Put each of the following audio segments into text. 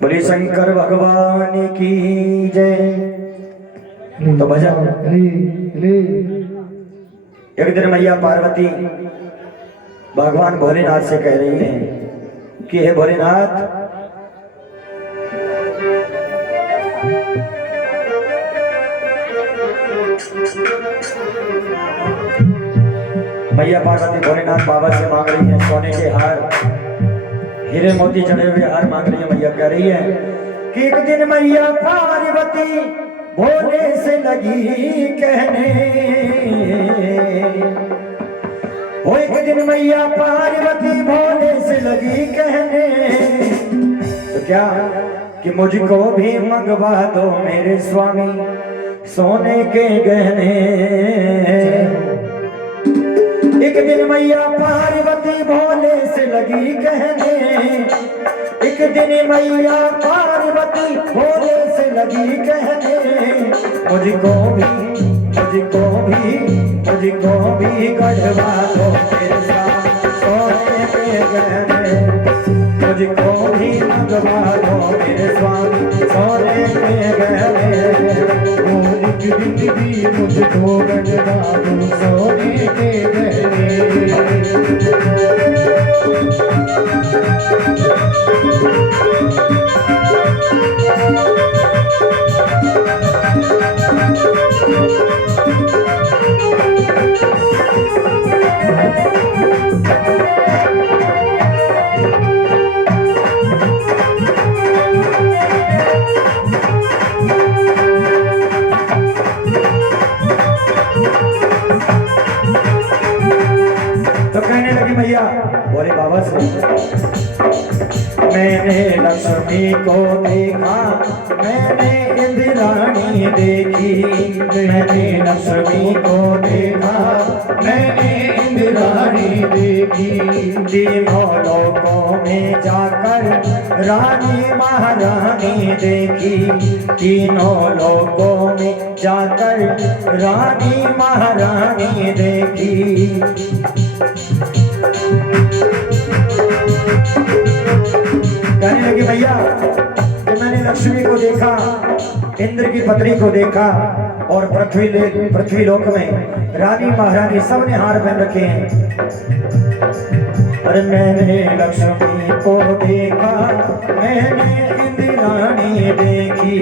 बोले शंकर भगवान की जय। तो भजन एक दिन मैया पार्वती भगवान भोलेनाथ से कह रही है कि हे भोलेनाथ, मैया पार्वती भोलेनाथ बाबा से मांग रही है सोने के हार, हीरे मोती चढ़े हुए हार मांग रही है। मैया कह रही है कि एक दिन मैया पार्वती भोले से लगी कहने, वो एक दिन मैया पार्वती भोले से लगी कहने, तो क्या कि मुझको भी मंगवा दो मेरे स्वामी सोने के गहने। एक दिन मैया पार्वती भोले से लगी कहने, एक दिन मैया पार्वती भोले से लगी कहने, मुझको भी गढ़वा दो मेरे साथ सोने के गहने, मुझको भी मंगवा दो मेरे स्वामी सोने के गहने। जिंदगी मुझको गढ़वा दो सोने के गहने। तो कहने लगी मैया बोले बाबा से, मैंने लक्ष्मी को देखा, मैंने इंद्राणी देखी, मैंने लक्ष्मी को देखा, मैंने इंद्राणी देखी, तीनों लोकों में जाकर रानी महारानी देखी, तीनों लोकों में जाकर रानी महारानी देखी। कहने लगी भैया कि मैंने लक्ष्मी को देखा, इंद्र की पत्नी को देखा, और पृथ्वी लोक में रानी महारानी सब ने हार पहन रखे हैं। अरे मैंने लक्ष्मी को देखा, मैंने इंद्राणी देखी,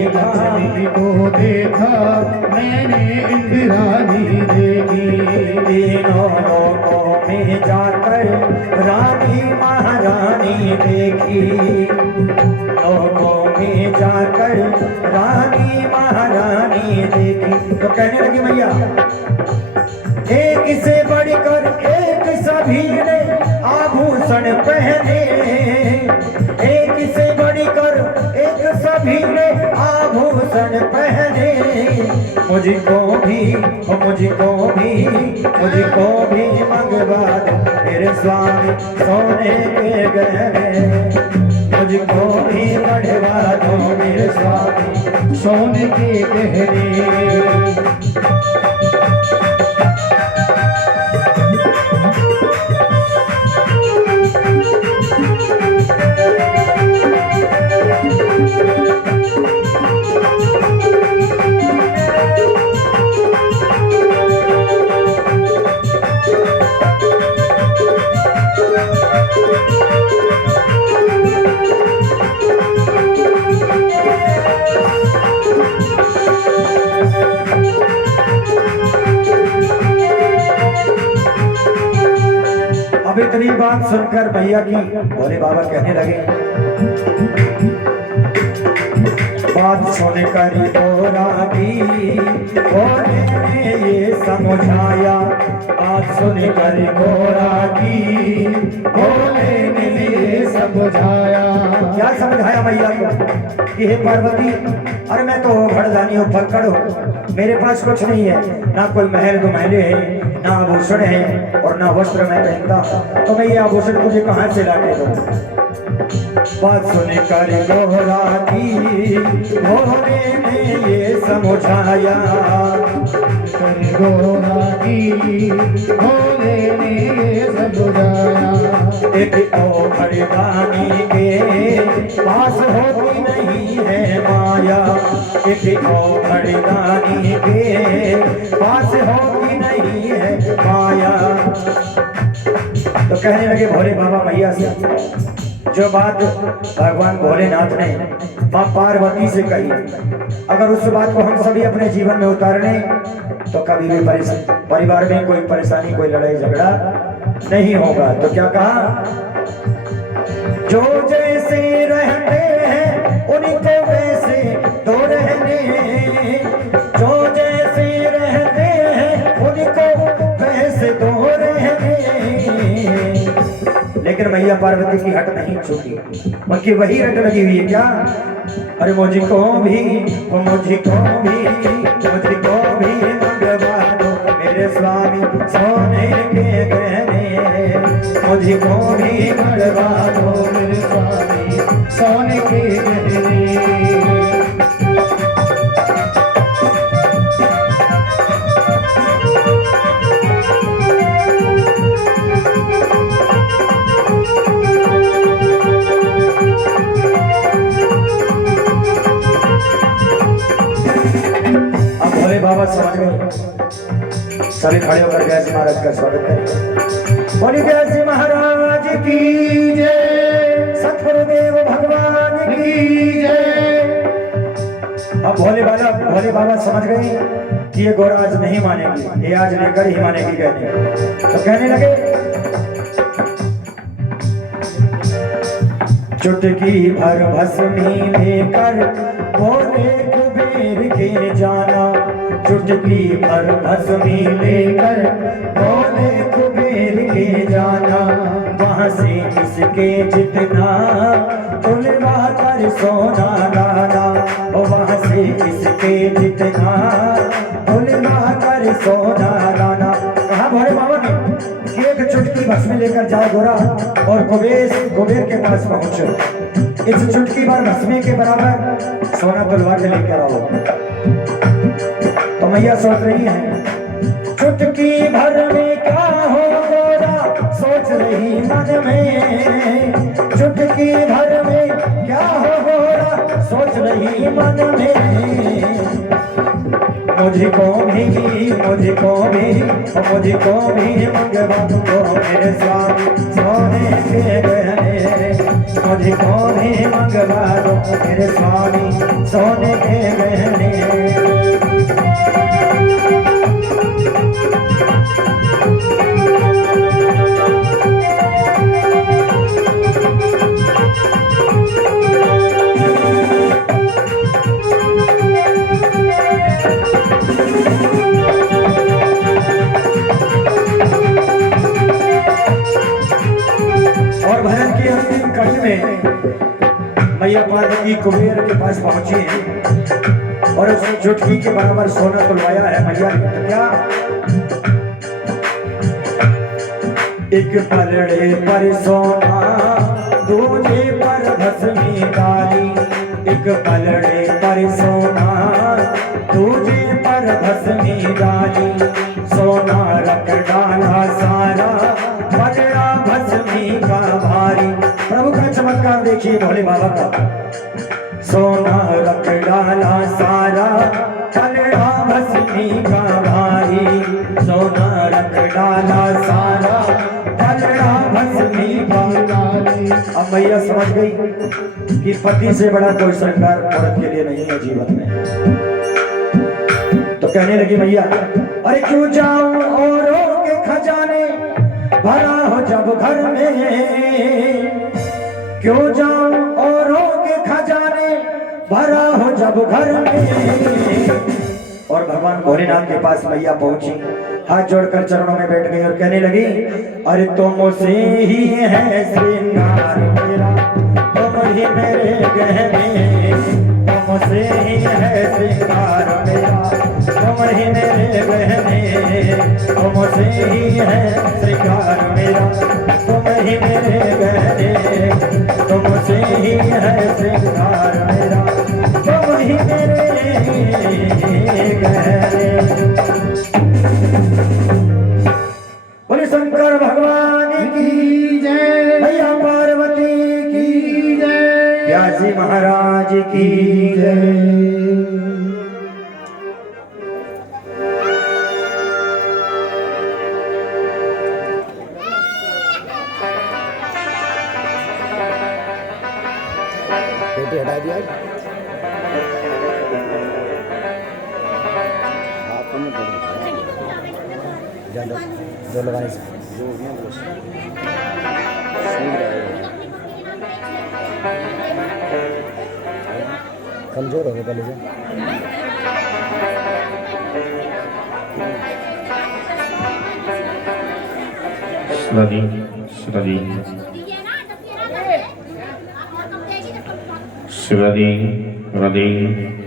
लक्ष्मी को देखा, मैंने इंद्राणी देखी, तीनों लोकों में जाकर रानी महारानी देखी, लोकों में जाकर रानी महारानी देखी। तो कहने लगी मैया एक से बढ़कर एक सभी ने आभूषण पहने, एक से बढ़कर एक सभी ने आभूषण पहने, मुझको भी मंगवा दो मेरे स्वामी सोने के गहने, मुझको भी बढ़वा दो मेरे स्वामी सोने के गहने। अब इतनी बात सुनकर भैया की भोले बाबा कहने लगे, बात सुनकर गोरा की भोले ने ये समझाया, बात सुनकर गोरा की भोले ने ये समझाया। क्या समझाया मैया को कि हे पार्वती, अरे मैं तो भड़दानी हूँ, फक्कड़ हूँ, मेरे पास कुछ नहीं है, ना कोई महल दो महले है, ना आभूषण है और ना वस्त्र मैं पहनता, तो मैं ये आभूषण तुझे कहाँ से लाके दूं। बात सुनकर गोरा की भोले ने ये समझाया, कर गोरा की भोले ने ये सब गाया। एक औखड़दानी के पास होती नहीं है माया, एक औखड़दानी के पास होती नहीं है माया। तो कहने लगे भोले बाबा मैया से, जो बात भगवान भोलेनाथ ने मां पार्वती से कही, अगर उस बात को हम सभी अपने जीवन में उतार लें तो कभी भी परिवार में कोई परेशानी, कोई लड़ाई झगड़ा नहीं होगा। तो क्या कहा, जो जैसे रहते हैं उनको वैसे तो रहने, जो जैसे रहते हैं उनको वैसे तो रहने। लेकिन मैया पार्वती की हट नहीं छूटी, उनकी वही रट लगी हुई है। क्या, अरे मुझको भी मंगवा दो मेरे स्वामी सोने के गहने, मुझको भी मंगवा दो मेरे स्वामी सोने के गहने। बाबा समझ गए, सभी खड़े होकर व्यास जी महाराज का स्वागत करें। बोलिए व्यास जी महाराज की जय, सतगुरुदेव भगवान की जय। अब भोले बाबा समझ गए कि ये गौर आज नहीं मानेगी, ये आज लेकर ही मानेगी कहने। तो कहने लगे, चुटकी भर भस्मी लेकर भोले कुबेर के जाना, चुटकी भर भस्मी लेकर भोले कुबेर के जाना। वहाँ से इसके जितना तुलवा कर सोना लाना, वहाँ से इसके जितना तुलवा कर सोना लाना। कहा भोले बाबा ने कि एक चुटकी भस्मी लेकर जाओ गोरा और कुबेर के पास पहुंचो, इस चुटकी भर भस्मी के बराबर सोना तुलवा के लेकर आओ। तो मैया सोच रही है, चुटकी भर में क्या हो गोरा, सोच रही मन में, चुटकी भर में क्या हो गोरा, सोच रही मन में। मुझको भी मंगवा दो मेरे स्वामी सोने के गहने, मुझको भी मंगवा दो मेरे स्वामी सोने के गहने। और भजन की अंतिम कड़ी में मैया पार्वती कुबेर के पास पहुंची है और उस चुटकी के बराबर सोना तुलवाया है मैया ने। क्या, एक पलड़े पर सोना दूजे पर भस्मी डाली, एक पलड़े पर सोना दूजे पर भस्मी डाली। सोना रख डाला सारा पलड़ा भस्मी का भारी। प्रभु का चमत्कार देखिए भोले बाबा का, सोना रख डाला सारा पलड़ा भस्मी का भारी, सोना रख डाला सारा पलड़ा भस्मी का भारी। अब मैया समझ गई कि पति से बड़ा कोई श्रृंगार औरत के लिए नहीं है जीवन में। तो कहने लगी मैया, अरे क्यों जाऊं औरों के खजाने भरा हो जब घर में, क्यों जाऊं औरों के खजाने भरा हो जब घर में। और भगवान भोलेनाथ के पास मैया पहुंची, हाथ जोड़कर चरणों में बैठ गई और कहने लगी, अरे तुमसे ही है श्रृंगार मेरा, तुम ही मेरे गहने, तुमसे ही है श्रृंगार मेरा, तुम ही मेरे गहने, तुमसे ही है श्रृंगार मेरा, तुम ही मेरे गहने, तुमसे ही है श्रृंगार मेरा, तुम ही मेरे गहने। की जय, मैया पार्वती की जय, व्यास जी महाराज की जय। पेटी हटा दिया जो लगाने से कमजोर हो गए पहले से Ready, ready, ready.